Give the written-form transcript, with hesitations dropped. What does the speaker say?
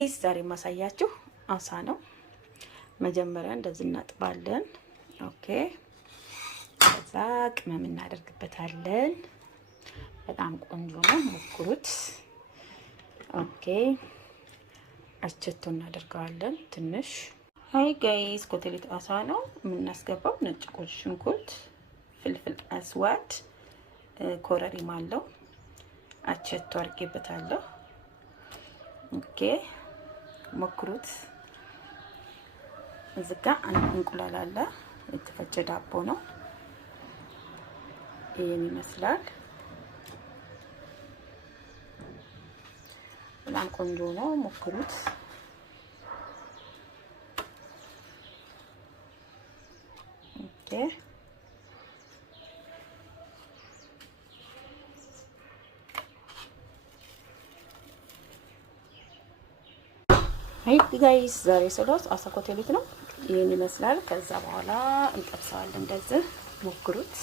ዛሬ ማሳያችሁ አሳ ነው። መጀመሪያ እንደዚህ እናጥባለን። ኦኬ፣ ከዛ ቅመም እናደርግበታለን። በጣም ቆንጆ ነው፣ ሞክሩት። ኦኬ፣ አቸቶ እናደርገዋለን ትንሽ። ሃይ ጋይስ፣ ኮተሌት አሳ ነው የምናስገባው። ነጭ ሽንኩርት፣ ፍልፍል አስዋድ፣ ኮረሪማ አለው። አቸቶ አድርጌበታለሁ። ኦኬ፣ ሞክሩት። እዚህ ጋር አንድ እንቁላል አለ፣ የተፈጨ ዳቦ ነው። ይሄን ይመስላል። በጣም ቆንጆ ነው፣ ሞክሩት። ኦኬ፣ አይ ጋይስ፣ ዛሬ ስሎስ አሳ ኮተሌት ነው። ይሄን ይመስላል። ከዛ በኋላ እንጠብሰዋለን። እንደዚህ ሞክሩት።